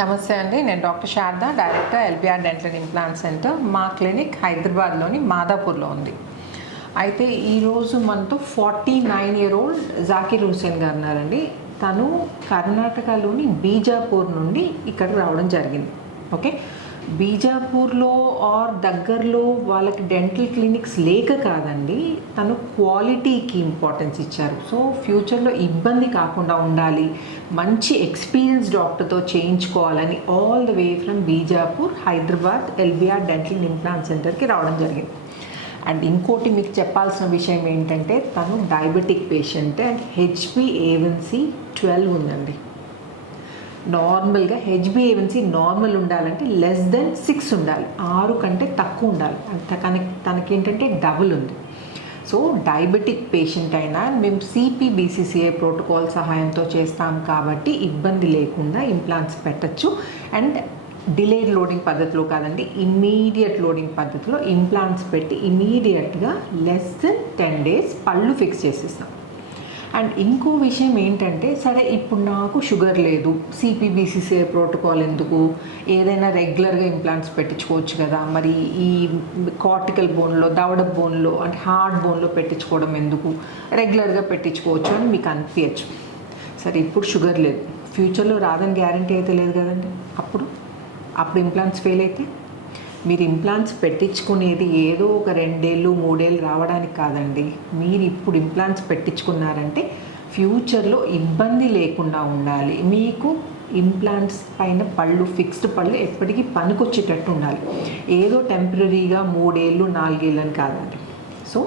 నమస్తే అండి. నేను doctor Sharada, director LBR dental implant centre. మా క్లినిక్ హైదరాబాద్లోని మాదాపూర్లో ఉంది. అయితే ఈరోజు మనతో 49-year-old జాకిర్ హుసేన్ గారు ఉన్నారండి. తను కర్ణాటకలోని బీజాపూర్ నుండి ఇక్కడికి రావడం జరిగింది. ఓకే, బీజాపూర్లో ఆర్ దగ్గరలో వాళ్ళకి డెంటల్ క్లినిక్స్ లేక కాదండి, తను క్వాలిటీకి ఇంపార్టెన్స్ ఇచ్చారు. సో ఫ్యూచర్లో ఇబ్బంది కాకుండా ఉండాలి, మంచి ఎక్స్పీరియన్స్ డాక్టర్తో చేయించుకోవాలని all the way from Bijapur Hyderabad LBR dental implant సెంటర్కి రావడం జరిగింది. అండ్ ఇంకోటి మీకు చెప్పాల్సిన విషయం ఏంటంటే, తను డయాబెటిక్ పేషెంట్ అండ్ HbA1c 12 ఉందండి. నార్మల్గా HbA1c నార్మల్ ఉండాలంటే <6 ఉండాలి, 6 కంటే తక్కువ ఉండాలి. అంటే తనకేంటంటే డబుల్ ఉంది. సో డయాబెటిక్ పేషెంట్ అయినా మేము CPBCCA ప్రోటోకాల్ సహాయంతో చేస్తాం కాబట్టి ఇబ్బంది లేకుండా ఇంప్లాంట్స్ పెట్టచ్చు. అండ్ డిలేడ్ లోడింగ్ పద్ధతిలో కాదండి, ఇమ్మీడియట్ లోడింగ్ పద్ధతిలో ఇంప్లాంట్స్ పెట్టి ఇమీడియట్గా <10 days పళ్ళు ఫిక్స్ చేసిస్తాం. అండ్ ఇంకో విషయం ఏంటంటే, సరే ఇప్పుడు నాకు షుగర్ లేదు, CPBCCA ప్రోటోకాల్ ఎందుకు, ఏదైనా రెగ్యులర్గా ఇంప్లాంట్స్ పెట్టించుకోవచ్చు కదా, మరి ఈ కార్టికల్ బోన్లో, దవడ బోన్లో అంటే హార్డ్ బోన్లో పెట్టించుకోవడం ఎందుకు, రెగ్యులర్గా పెట్టించుకోవచ్చు అని మీకు అనిపించచ్చు. సరే ఇప్పుడు షుగర్ లేదు, ఫ్యూచర్లో రాదని గ్యారంటీ అయితే లేదు కదండి. అప్పుడు ఇంప్లాంట్స్ ఫెయిల్ అయితే మీరు ఇంప్లాంట్స్ పెట్టించుకునేది ఏదో ఒక 2 ఏళ్ళు 3 ఏళ్ళు రావడానికి కాదండి. మీరు ఇప్పుడు ఇంప్లాంట్స్ పెట్టించుకున్నారంటే ఫ్యూచర్లో ఇబ్బంది లేకుండా ఉండాలి. మీకు ఇంప్లాంట్స్ పైన పళ్ళు, ఫిక్స్డ్ పళ్ళు ఎప్పటికీ పనికొచ్చేటట్టు ఉండాలి. ఏదో టెంపరీగా 3 ఏళ్ళు 4 ఏళ్ళు అని కాదండి. సో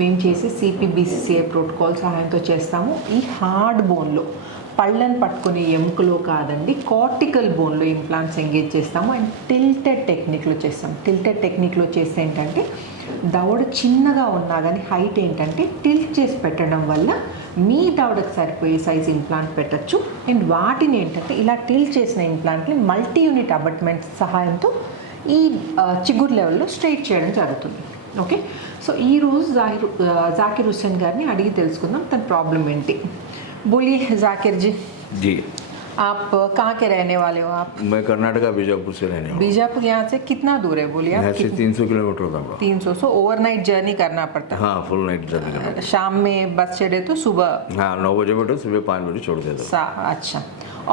మేము చేసే CPBCCA ప్రోటోకాల్ సహాయంతో చేస్తాము. ఈ హార్డ్ బోన్లో పళ్ళని పట్టుకునే ఎముకలో కాదండి, కార్టికల్ బోన్లో ఇంప్లాంట్స్ ఎంగేజ్ చేస్తాము. అండ్ టిల్టెడ్ టెక్నిక్లో చేస్తాం. టిల్టెడ్ టెక్నిక్లో చేస్తే ఏంటంటే, దవడ చిన్నగా ఉన్నా కానీ హైట్ ఏంటంటే టిల్ట్ చేసి పెట్టడం వల్ల మీ దవడకు సరిపోయే సైజ్ ఇంప్లాంట్ పెట్టచ్చు. అండ్ వాటిని ఏంటంటే ఇలా టిల్ట్ చేసిన ఇంప్లాంట్ని మల్టీ యూనిట్ అబట్మెంట్ సహాయంతో ఈ చిగురు లెవెల్లో స్ట్రైట్ చేయడం జరుగుతుంది. ఓకే, సో ఈరోజు జాకిర్ హుసేన్ గారిని అడిగి తెలుసుకుందాం తన ప్రాబ్లం ఏంటి. बोलिए जाकिर जी। जी, आप कहाँ के रहने वाले हो आप? मैं कर्नाटका बीजापुर से रहने वाला हूँ। बीजापुर यहाँ से कितना दूर है बोलिए आप? यहाँ से 300 किलोमीटर होता है। 300। सो ओवरनाइट जर्नी करना पड़ता है? हाँ, फुल नाइट जर्नी करना। शाम में बस चढ़े तो सुबह? हाँ, 9 बजे बैठो, सुबह 5 बजे छोड़ देता। अच्छा,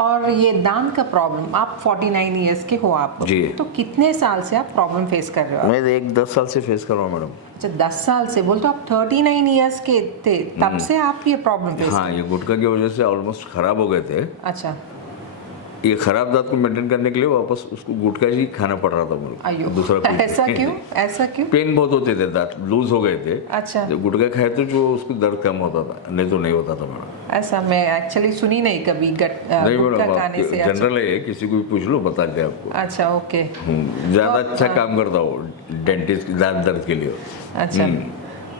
और ये दांत का प्रॉब्लम, आप 49 ईयर्स के हो आप जी। तो कितने साल से आप प्रॉब्लम फेस कर रहे हो? मैं 10 साल से फेस कर रहा हूँ मैडम। अच्छा, 10 साल से। बोल तो आप 39 ईयर्स के थे तब से आप ये प्रॉब्लम फेस? हाँ, ये गुटखा की वजह से ऑलमोस्ट खराब हो गए थे। अच्छा, ये खराब दांत को मेंटेन करने के लिए वापस उसको गुटखा ही खाना पड़ रहा था मेरे को। दूसरा ऐसा क्यों? ऐसा क्यों? पेन बहुत होते थे, दांत लूज हो गए थे। अच्छा, जब गुटखा खाए तो जो उसको दर्द कम होता था, नहीं तो नहीं होता था मैडम। ऐसा मैं एक्चुअली सुनी नहीं कभी नहीं गुटखा मैडम, खाने से। जनरल है, किसी को भी पूछ लो बता दे आपको। अच्छा, ओके। ज़्यादा अच्छा काम करता हो डेंटिस्ट दांत दर्द के लिए। अच्छा,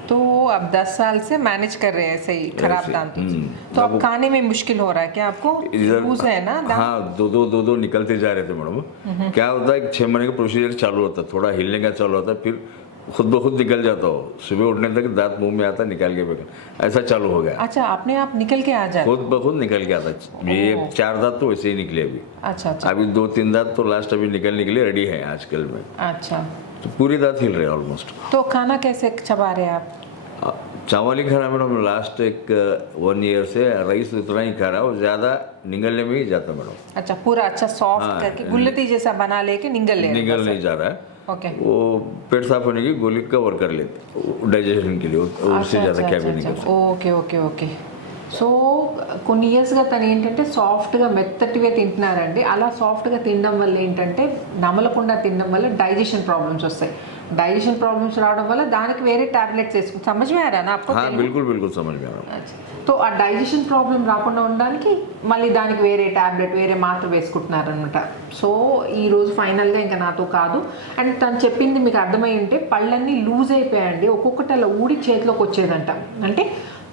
तो अब 10 साल से मैनेज कर रहे हैं ऐसे ही खराब दांतों से। तो अब खाने में मुश्किल हो रहा है क्या आपको? लूज है ना दांत? हाँ, दो निकलते जा रहे थे मैडम। क्या होता है, 6 महीने का प्रोसीजर चालू होता है, थोड़ा हिलने का चालू होता है, फिर खुद ब खुद निकल जाता हो। सुबह उठने तक दांत मुंह में आता, निकाल के फेंकना, ऐसा चालू हो गया। अच्छा, अपने आप निकल के आ जाए? खुद ब खुद निकल के आता। ये 4 दांत तो वैसे ही निकले अभी। अच्छा अच्छा, अभी 2-3 दांत तो लास्ट अभी निकलने के लिए रेडी है आजकल में। अच्छा, तो पूरी दांत हिल रहे ऑलमोस्ट। तो खाना कैसे चबा रहे हैं आप? चावल ही खा रहा मैडम, लास्ट 1 ईयर से राइस उतना ही खा रहा हूँ, ज़्यादा निगलने में ही जाता मैडम। अच्छा, पूरा अच्छा सॉफ्ट हाँ, करके गुल्लती जैसा बना लेके निगल ले? निगल नहीं जा रहा है। ओके, वो पेट साफ होने की गोली कवर कर लेते डाइजेशन के लिए, उससे ज़्यादा क्या भी नहीं कर सकते। Okay okay okay. సో కొన్ని ఇయర్స్గా తను ఏంటంటే సాఫ్ట్గా మెత్తటిగా తింటున్నారండి. అలా సాఫ్ట్గా తినడం వల్ల ఏంటంటే, నమలకుండా తినడం వల్ల డైజెషన్ ప్రాబ్లమ్స్ వస్తాయి. डाइजेशन प्रॉब्लम्स రావడం వల్ల దానికి వేరే టాబ్లెట్స్ వేసుకుంటాం. समझ में आ रहा है ना आपको? हाँ, बिल्कुल बिल्कुल समझ में आ रहा है। तो ఆ డైజెషన్ ప్రాబ్లం రాకుండా ఉండడానికి మళ్ళీ దానికి వేరే టాబ్లెట్, వేరే మాత్ర వేసుకుంటున్నారనమాట. సో ఈరోజు ఫైనల్గా ఇంకా నాతో కాదు. అండ్ తను చెప్పింది మీకు అర్థమై ఉంటే, పళ్ళన్నీ లూజ్ అయిపోయాయండి, ఒక్కొక్కటి అలా ఊడి చేతిలోకి వచ్చేదంట. అంటే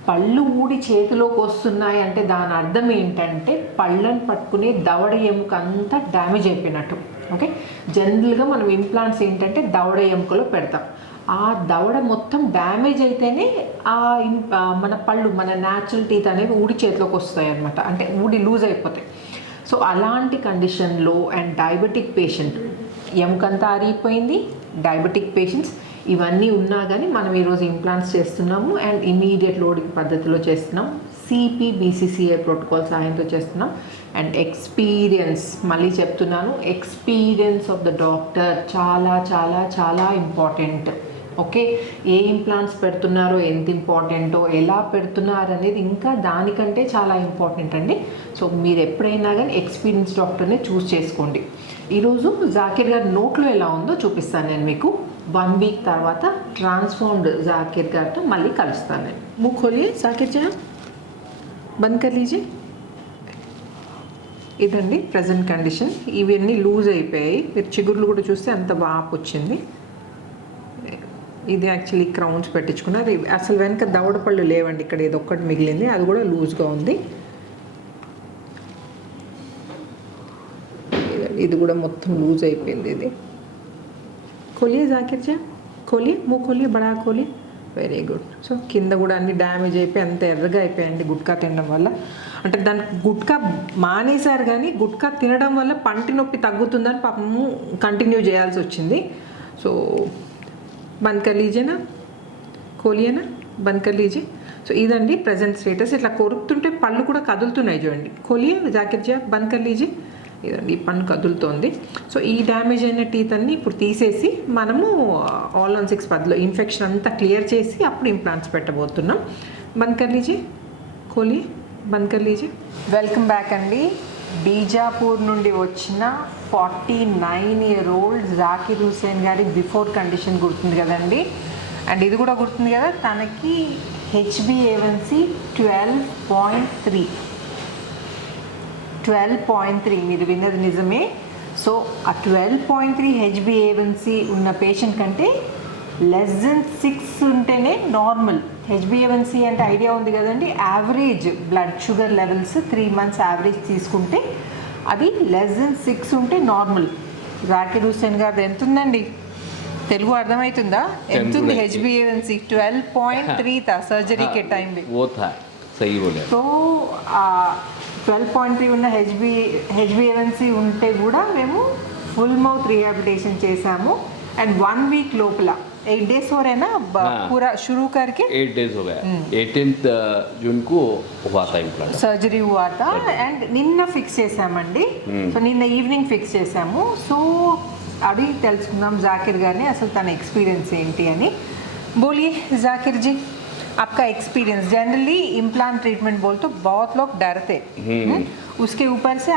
పళ్ళు ఊడి చేతిలోకి వస్తున్నాయి అంటే దాని అర్థం ఏంటంటే, పళ్ళని పట్టుకునే దవడ ఎముక అంతా డ్యామేజ్ అయిపోయినట్టు. ఓకే, జనరల్గా మనం ఇంప్లాంట్స్ ఏంటంటే దవడ ఎముకలో పెడతాం. ఆ దవడ మొత్తం డ్యామేజ్ అయితేనే మన పళ్ళు, మన న్యాచురల్ టీత్ అనేవి ఊడి చేతిలోకి వస్తాయి అనమాట. అంటే ఊడి లూజ్ అయిపోతాయి. సో అలాంటి కండిషన్లో అండ్ డయాబెటిక్ పేషెంట్, ఎముకంతా అరిగిపోయింది, డయాబెటిక్ పేషెంట్స్ ఇవన్నీ ఉన్నా కానీ మనం ఈరోజు ఇంప్లాంట్స్ చేస్తున్నాము అండ్ ఇమీడియట్ లోడింగ్ పద్ధతిలో చేస్తున్నాం. CP/BCCA ప్రోటోకాల్ సహాయంతో చేస్తున్నాం. అండ్ ఎక్స్పీరియన్స్, మళ్ళీ చెప్తున్నాను, ఎక్స్పీరియన్స్ ఆఫ్ ద డాక్టర్ చాలా చాలా చాలా ఇంపార్టెంట్. ఓకే, ఏ ఇంప్లాంట్స్ పెడుతున్నారో ఎంత ఇంపార్టెంటో, ఎలా పెడుతున్నారు అనేది ఇంకా దానికంటే చాలా ఇంపార్టెంట్ అండి. సో మీరు ఎప్పుడైనా కానీ ఎక్స్పీరియన్స్ డాక్టర్ని చూస్ చేసుకోండి. ఈరోజు జాకిర్ గారి నోట్లో ఎలా ఉందో చూపిస్తాను నేను మీకు. 1 వీక్ తర్వాత ట్రాన్స్ఫార్మ్డ్ జాకిర్ గారితో మళ్ళీ కలుస్తాను నేను. मुँह खोलिए जाकिर जी, బంద్ కర్ లీజిए. ఇదండి ప్రజెంట్ కండిషన్. ఇవన్నీ లూజ్ అయిపోయాయి. మీరు చిగుర్లు కూడా చూస్తే అంత వాపు వచ్చింది. ఇది యాక్చువల్లీ క్రౌన్స్ పెట్టించుకున్నారు. అసలు వెనక దవడపళ్ళు లేవండి, ఇక్కడ ఏదో ఒక్కటి మిగిలింది, అది కూడా లూజ్గా ఉంది. ఇది కూడా మొత్తం లూజ్ అయిపోయింది. ఇది खोलिए जाकिर जी, खोलिए, मुँह खोलिए, बड़ा खोलिए. Very good. సో కింద కూడా అన్ని డ్యామేజ్ అయిపోయి అంత ఎర్రగా అయిపోయాయండి గుట్కా తినడం వల్ల. అంటే దానికి గుట్కా మానేశారు కానీ గుట్కా తినడం వల్ల పంటి నొప్పి తగ్గుతుందని పాపము కంటిన్యూ చేయాల్సి వచ్చింది. సో బంద్ కర్ లీజియేనా, కోలియేనా, బంద్ కర్ లీజియే. సో ఇదండి ప్రజెంట్ స్టేటస్. ఇట్లా కొరుకుతుంటే పళ్ళు కూడా కదులుతున్నాయి చూడండి. కోలియే జాకిర్ జీ, బంద్ కర్ లీజియే. ఇదండి ఈ పన్ను కదులుతోంది. సో ఈ డ్యామేజ్ అయిన టీత్ అన్ని ఇప్పుడు తీసేసి మనము ఆల్ ఆన్ 6 పదిలో ఇన్ఫెక్షన్ అంతా క్లియర్ చేసి అప్పుడు ఇంప్లాంట్స్ పెట్టబోతున్నాం. బంద్ కర్ లీజియే, కోలియే, బంద్ కర్ లీజియే. వెల్కమ్ బ్యాక్ అండి. బీజాపూర్ నుండి వచ్చిన 49-year-old జాకిర్ హుసేన్ గారి బిఫోర్ కండిషన్ గుర్తుంది కదండి. అండ్ ఇది కూడా గుర్తుంది కదా, తనకి HbA1c 12.3. మీరు విన్నది నిజమే. సో ఆ 12.3 HbA1c ఉన్న పేషెంట్ కంటే <6 ఉంటేనే నార్మల్. HbA1c అంటే ఐడియా ఉంది కదండి, average blood sugar levels 3 months average తీసుకుంటే అది <6 ఉంటే నార్మల్. జాకిర్ హుసేన్ గారు ఎంత ఉందండి? తెలుగు అర్థమవుతుందా? ఎంత ఉంది HbA1c? 12.3 था सर्जरी के टाइम में. वो था, सही बोले. तो 12.3 ఉన్న HbA1c ఉంటే కూడా మేము ఫుల్ మౌత్ రీహాబిలిటేషన్ చేసాము. అండ్ 1 week లోపల 8 days हो रहे ना पूरा शुरू करके 8 days हो गया. 18th जून को हुआ था इम्प्लांट, సర్జరీ हुआ था. అండ్ నిన్న ఫిక్స్ చేసామండి. సో నిన్న ఈవినింగ్ ఫిక్స్ చేసాము. సో అడిగి తెలుసుకుందాం జాకిర్ గారిని అసలు తన ఎక్స్పీరియన్స్ ఏంటి అని. बोलिए जाकिर जी, आपका एक्सपीरियंस. जनरली इम्प्लांट ट्रीटमेंट बोल तो बहुत लोग डरते, उसके ऊपर से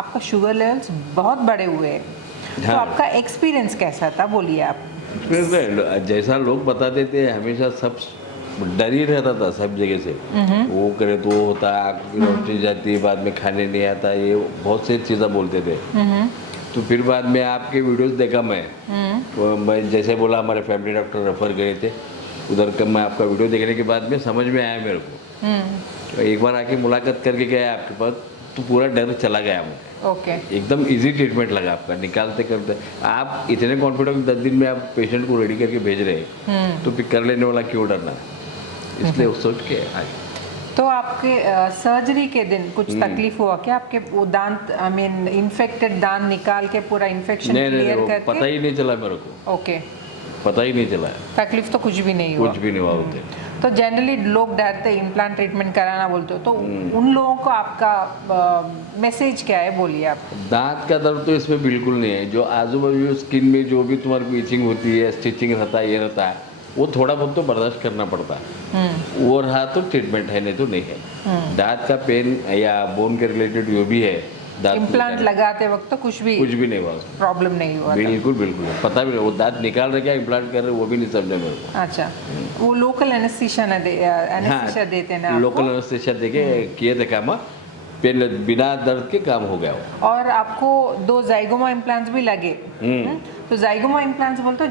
आपका शुगर लेवल्स बहुत बढ़े हुए हैं. तो आपका एक्सपीरियंस कैसा था, बोलिए आप. जैसा लोग बताते थे हमेशा सब डर ही रहता था सब जगह से. वो करे तो वो होता, रोटी जाती है, बाद में खाने नहीं आता, ये बहुत सी चीज़ें बोलते थे. तो फिर बाद में आपके वीडियोस देखा मैं, तो मैं जैसे बोला हमारे फैमिली डॉक्टर रेफर गए थे उधर का, मैं आपका वीडियो देखने के बाद में समझ में आया मेरे को. तो एक बार आके मुलाकात करके गया आपके पास, तो पूरा डर चला गया मुझे. ओके. एकदम इजी ट्रीटमेंट लगा आपका. निकालते करते आप इतने कॉन्फिडेंट 10 दिन में आप पेशेंट को रेडी करके भेज रहे हैं, तो फिर कर लेने वाला क्यों डरना, इसलिए सोच के आज. तो आपके सर्जरी के दिन कुछ तकलीफ हुआ क्या? आपके वो दांत, आई मीन इन्फेक्टेड दांत निकाल के पूरा इन्फेक्शन क्लियर करके? पता ही नहीं चला मेरे को. ओके. पता ही नहीं चला. तकलीफ तो कुछ भी नहीं हुआ? कुछ भी नहीं हुआ होते. तो जनरली लोग डरते इम्प्लांट ट्रीटमेंट कराना बोलते हो, तो उन लोगों को आपका मैसेज क्या है, बोलिए आप. दांत का दर्द तो इसमें बिल्कुल नहीं है. जो आजू बाजू स्किन में जो भी तुम्हारे को इचिंग होती है, स्टिचिंग रहता है, ये रहता है, वो थोड़ा बहुत तो बर्दाश्त करना पड़ता है. वो रहा तो ट्रीटमेंट है, नहीं तो नहीं है. दांत का पेन या बोन के रिलेटेड जो भी है, इम्प्लांट लगाते वक्त तो कुछ भी नहीं हुआ, प्रॉब्लम नहीं हुआ? बिल्कुल बिल्कुल पता भी नहीं. वो दांत निकाल रहे क्या इम्प्लांट कर रहे वो भी नहीं समझा मेरे को. अच्छा. वो लोकल एनेस्थीसिया देते हैं ना? लोकल एनेस्थीसिया देके किए थे काम, पेन बिना दर्द के काम हो गया. और आपको 2 जाइगोमा इम्प्लांट्स भी लगे. तो जाइगोमा इम्प्लांट्स बोलते हो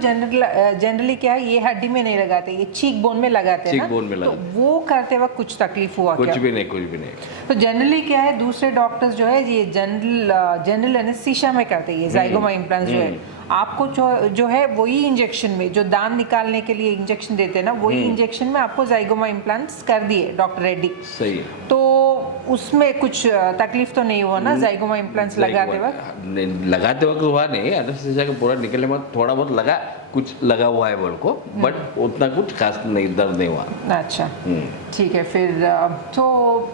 जनरली क्या है, ये हड्डी में नहीं लगाते, ये चीक बोन में लगाते हैं ना? बोन में तो वो करते वक्त कुछ तकलीफ हुआ क्या? कुछ भी नहीं. तो जनरली क्या है, दूसरे डॉक्टर्स जो है ये जनरल एनेस्थीसिया में करते हैं ये जाइगोमा इम्प्लांट्स जो है, आपको जो है वही इंजेक्शन में, जो दांत निकालने के लिए इंजेक्शन देते हैं ना, वही इंजेक्शन में आपको जाइगोमा इम्प्लांट्स कर दिए डॉक्टर रेड्डी। सही है। तो उसमें कुछ तकलीफ तो नहीं हुआ ना जाइगोमा इम्प्लांट्स लगाते वक्त? नहीं, लगाते वक्त हुआ नहीं, एनेस्थीसिया का पूरा निकलने में थोड़ा बहुत लगा, कुछ लगा हुआ है बोल को, बट उतना कुछ खास नहीं, दर्द नहीं हुआ। अच्छा, ठीक है। फिर సో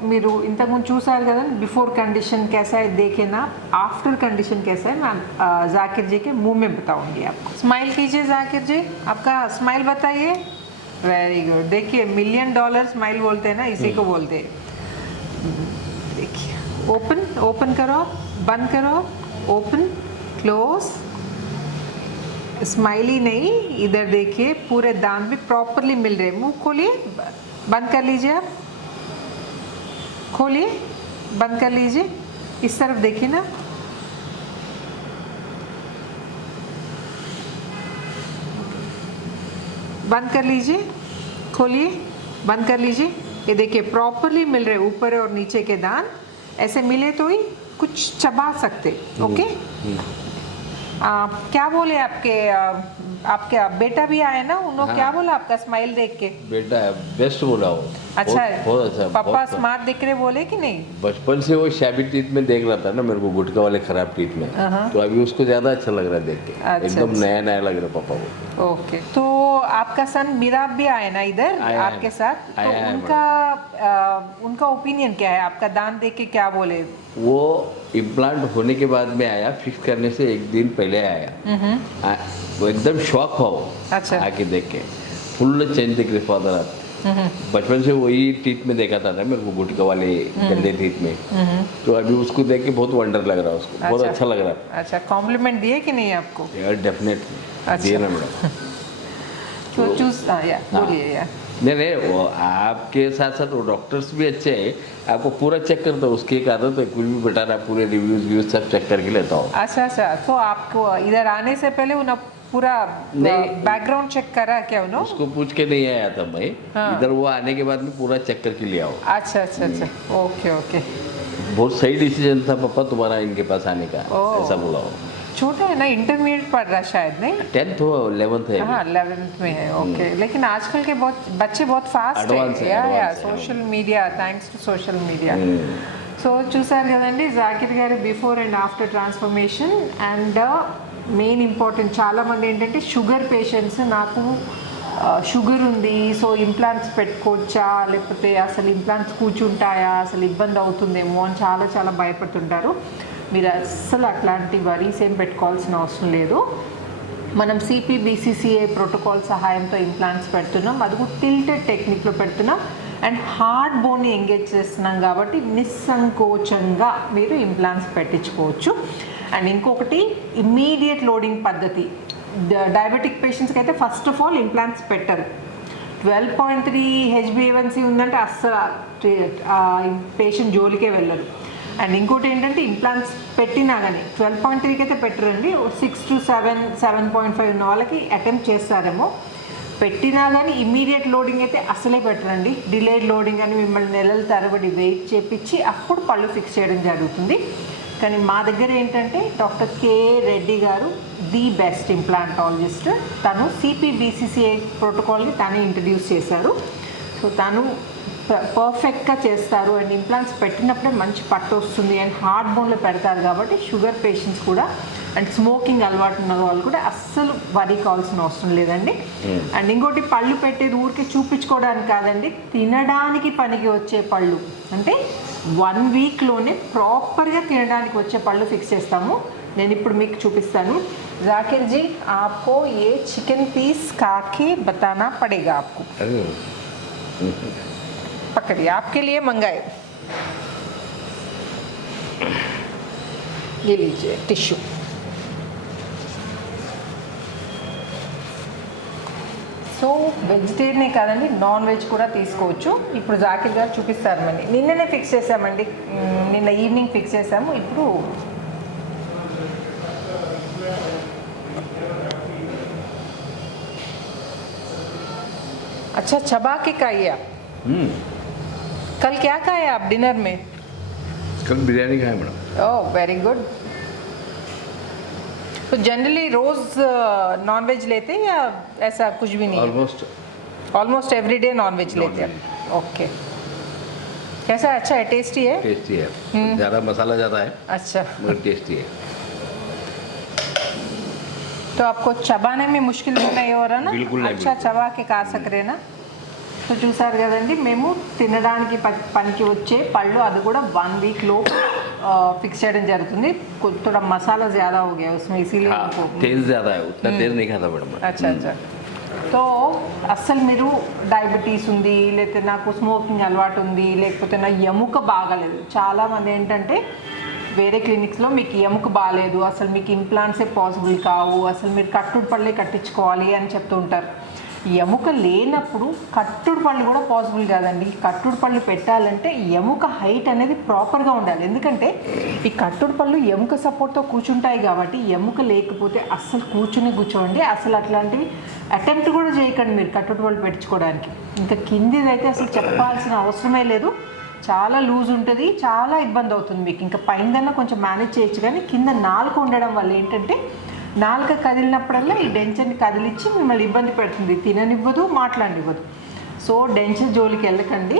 మీరు ఇంతకుముందు చూసారు కదా बिफोर कंडीशन कैसा है देखे ना, आफ्टर कंडीशन कैसा है मैं जाकिर जी के मुंह में बताऊंगी आपको। स्माइल कीजिए जाकिर जी, आपका स्माइल बताइए। Very good. देखिए $1,000,000 स्माइल बोलते हैं ना, इसी को बोलते हैं। देखिए ओपन करो, बंद करो, ओपन क्लोज। स्माइली नहीं, इधर देखिए पूरे दांत भी प्रॉपरली मिल रहे। मुंह खोलिए, बंद कर लीजिए, आप खोलिए, बंद कर लीजिए। इस तरफ देखिए ना, बंद कर लीजिए, खोलिए, बंद कर लीजिए। ये देखिए प्रॉपरली मिल रहे ऊपर और नीचे के दांत। ऐसे मिले तो ही कुछ चबा सकते। ओके। क्या बोले आपके बेटा भी आए ना, उन्होंने क्या बोला आपका स्माइल देख के? बेटा बेस्ट बोला वो। अच्छा है, बहुत अच्छा। पापा बहुत स्मार्ट दिख रहे बोले कि नहीं? बचपन से वो शैबी टीथ में देख रहा था ना मेरे को, गुटका वाले खराब टीथ में, तो अभी उसको ज्यादा अच्छा लग रहा है देख के। अच्छा, एकदम अच्छा। नया नया लग रहा है पापा को। ओके। तो आपका सन मिराब भी आए ना इधर आया है। आपके साथ, तो आया है उनका ओपिनियन क्या है? आपका दांत देख के क्या बोले? वो इम्प्लांट होने के बाद में आया, फिक्स करने से एक दिन पहले आया। वो एकदम शॉक हुआ वो अच्छा। आके देख के, फुल चेंज दिख रहे फादर आप। बचपन से वही टीथ में देखा था ना मेरे को, गुटका वाले गंदे टीथ में, तो अभी उसको देख के बहुत वंडर लग रहा है उसको, बहुत अच्छा लग रहा है अच्छा, कॉम्प्लीमेंट दिए कि नहीं आपको? यार। डेफिनेटली अच्छा। दिए ना मैडम। तो बोलिए यार। नहीं, वो आपके साथ साथ वो डॉक्टर्स भी अच्छे हैं, आपको पूरा चेक करता हूँ। उसकी एक आदत है, कुछ भी बताना, पूरे रिव्यूज सब चेक करके लेता हूँ। अच्छा, तो आपको इधर आने से पहले उन्हें पूरा बैकग्राउंड चेक करा क्या उन्होंने? उसको पूछ के नहीं आया था मैं, इधर वो आने के बाद में पूरा चेक करके लिया हो। अच्छा। ओके। बहुत सही डिसीजन था पापा तुम्हारा इनके पास आने का, ऐसा बोला हो। छोटा है ना, इंटरमीडिएट पढ़ रहा शायद, नहीं? 10th हो 11th है। हाँ 11th में है। ओके। लेकिन आजकल के बच्चे बहुत फास्ट Advance है, है। advance है। Social media, thanks to social media. So చూసారు కదండి జాకిర్ గారి before and after transformation. And main important, చాలామంది ఏంటంటే షుగర్ పేషెంట్స్, నాకు షుగర్ ఉంది సో ఇంప్లాంట్స్ పెట్టుకోవచ్చా, లేకపోతే అసలు ఇంప్లాంట్స్ కూర్చుంటాయా, అసలు ఇబ్బంది అవుతుందేమో అని చాలా భయపడుతుంటారు. మీరు అస్సలు అట్లాంటి వరీస్ ఏం పెట్టుకోవాల్సిన అవసరం లేదు. మనం CPBCCA ప్రోటోకాల్ సహాయంతో ఇంప్లాంట్స్ పెడుతున్నాం, అది కూడా టిల్టెడ్ టెక్నిక్లో పెడుతున్నాం అండ్ హార్డ్ బోన్ని ఎంగేజ్ చేస్తున్నాం కాబట్టి నిస్సంకోచంగా మీరు ఇంప్లాంట్స్ పెట్టించుకోవచ్చు. అండ్ ఇంకొకటి ఇమ్మీడియట్ లోడింగ్ పద్ధతి. డయాబెటిక్ పేషెంట్స్కి అయితే ఫస్ట్ ఆఫ్ ఆల్ ఇంప్లాంట్స్ పెట్టరు. 12.3 HbA1c ఉందంటే అస్సలు పేషెంట్ జోలికే వెళ్ళరు. అండ్ ఇంకోటి ఏంటంటే ఇంప్లాంట్స్ పెట్టినా కానీ 12.3కి అయితే పెట్టరండి, 6 to 7.5 ఉన్న వాళ్ళకి అటెంప్ట్ చేస్తారేమో. పెట్టినా కానీ ఇమ్మీడియట్ లోడింగ్ అయితే అసలే పెట్టరండి. డిలేడ్ లోడింగ్ అని మిమ్మల్ని నెలల తరబడి వెయిట్ చేపించి అప్పుడు పళ్ళు ఫిక్స్ చేయడం జరుగుతుంది. కానీ మా దగ్గర ఏంటంటే డాక్టర్ K. రెడ్డి గారు ది బెస్ట్ ఇంప్లాంటాలజిస్ట్. తను CPBCCA ప్రోటోకాల్ని తనే ఇంట్రడ్యూస్ చేశారు. సో తను పర్ఫెక్ట్గా చేస్తారు అండ్ ఇంప్లాంట్స్ పెట్టినప్పుడే మంచి పట్టు వస్తుంది అండ్ హార్డ్ బోన్లో పెడతారు కాబట్టి షుగర్ పేషెంట్స్ కూడా అండ్ స్మోకింగ్ అలవాటు ఉన్న వాళ్ళు కూడా అస్సలు వరి కావాల్సిన అవసరం లేదండి. అండ్ ఇంకోటి, పళ్ళు పెట్టేది ఊరికే చూపించుకోవడానికి కాదండి, తినడానికి పనికి వచ్చే పళ్ళు. అంటే 1 వీక్లోనే ప్రాపర్గా తినడానికి వచ్చే పళ్ళు ఫిక్స్ చేస్తాము. నేను ఇప్పుడు మీకు చూపిస్తాను. जाकिर जी, आपको ये चिकन पीस खा के बताना पड़ेगा आपको। पकड़िए, आपके लिए मंगाए, ये लीजिए टिश्यू। సో వెజిటేరియనే కాదండి, నాన్ వెజ్ కూడా తీసుకోవచ్చు. ఇప్పుడు జాకిర్ గారు చూపిస్తారు. మళ్ళీ నిన్ననే ఫిక్స్ చేసామండి, నిన్న ఈవినింగ్ ఫిక్స్ చేసాము. ఇప్పుడు अच्छा चबा के खाइए आप। कल क्या खाए आप डिनर में? कल बिरयानी खाए मैडम। Oh very good. तो जनरली रोज नॉन वेज लेते हैं या ऐसा कुछ भी नहीं है? Almost every day non veg लेते हैं. ओके. कैसा है? अच्छा है, टेस्टी है? टेस्टी है, ज़्यादा मसाला ज़्यादा है अच्छा. मगर टेस्टी है. तो आपको చబానే में मुश्किल नहीं हो रहा ना? बिल्कुल नहीं, अच्छा बिल्कुल. చబా के खा सकరేనా? సో చూసారు కదండి, మేము తినడానికి పనికి వచ్చే పళ్ళు అది కూడా 1 వీక్ లో ఫిక్స్ చేయడం జరుగుతుంది. थोड़ा मसाला ज़्यादा हो गया उसमें इसीलिए हाँ, हमको. तेल ज़्यादा है, उतना तेल नहीं खाता मैडम. అచ్చా అచ్చా. సో అస్సలు మీరు డయాబెటీస్ ఉంది, లేకపోతే నాకు స్మోకింగ్ అలవాటు ఉంది, లేకపోతే నా ఎముక బాగాలేదు. చాలామంది ఏంటంటే వేరే క్లినిక్స్లో మీకు ఎముక బాగాలేదు, అసలు మీకు ఇంప్లాంట్సే పాసిబుల్ కావు, అసలు మీరు కట్టుడు పళ్ళే కట్టించుకోవాలి అని చెప్తూ ఉంటారు. ఎముక లేనప్పుడు కట్టుడు పళ్ళు కూడా పాసిబుల్ కాదండి. కట్టుడు పళ్ళు పెట్టాలంటే ఎముక హైట్ అనేది ప్రాపర్గా ఉండాలి. ఎందుకంటే ఈ కట్టుడు పళ్ళు ఎముక సపోర్ట్తో కూర్చుంటాయి కాబట్టి ఎముక లేకపోతే అస్సలు కూర్చోండి. అసలు అట్లాంటివి అటెంప్ట్ కూడా చేయకండి మీరు కట్టుడు పళ్ళు పెట్టించుకోవడానికి. ఇంకా కిందిదైతే అసలు చెప్పాల్సిన అవసరమే లేదు. చాలా లూజ్ ఉంటుంది, చాలా ఇబ్బంది అవుతుంది మీకు. ఇంకా పైన కొంచెం మేనేజ్ చేయొచ్చు, కానీ కింద నాలుక ఉండడం వల్ల ఏంటంటే నాలుక కదిలినప్పుడల్లా ఈ డెంచర్ని కదిలిచ్చి మిమ్మల్ని ఇబ్బంది పెడుతుంది, తిననివ్వదు, మాట్లాడనివ్వదు. సో డెంచర్ జోలికి వెళ్ళకండి.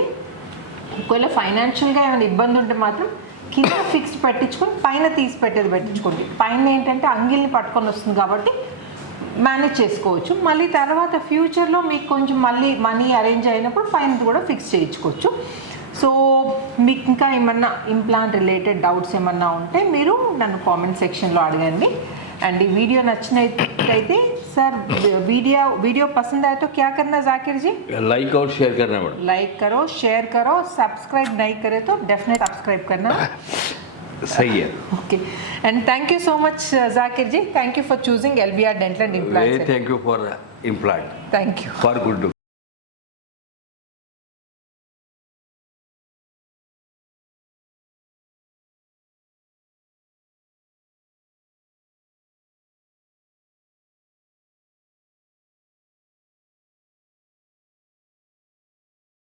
ఒకవేళ ఫైనాన్షియల్గా ఏమైనా ఇబ్బంది ఉంటే మాత్రం కింద ఫిక్స్ పెట్టించుకొని పైన తీసి పెట్టించుకోండి. పైన ఏంటంటే అంగిల్ని పట్టుకొని వస్తుంది కాబట్టి మేనేజ్ చేసుకోవచ్చు. మళ్ళీ తర్వాత ఫ్యూచర్లో మీకు కొంచెం మళ్ళీ మనీ అరేంజ్ అయినప్పుడు పైన కూడా ఫిక్స్ చేయించుకోవచ్చు. సో మీకు ఇంకా ఏమన్నా ఇంప్లాంట్ రిలేటెడ్ డౌట్స్ ఏమన్నా ఉంటే మీరు నన్ను కామెంట్ సెక్షన్లో అడగండి. అండ్ ఈ వీడియో నచ్చినట్లయితే सर वीडियो पसंद आए तो क्या करना जाकिर जी? लाइक और शेयर करना मैडम. लाइक करो, शेयर करो, सब्सक्राइब नहीं करे तो डेफिनेट सब्सक्राइब करना. सही है. Okay. And thank you so much Zakir ji. Thank you for choosing LBR dental and implant. Thank you for implant. Thank you for good.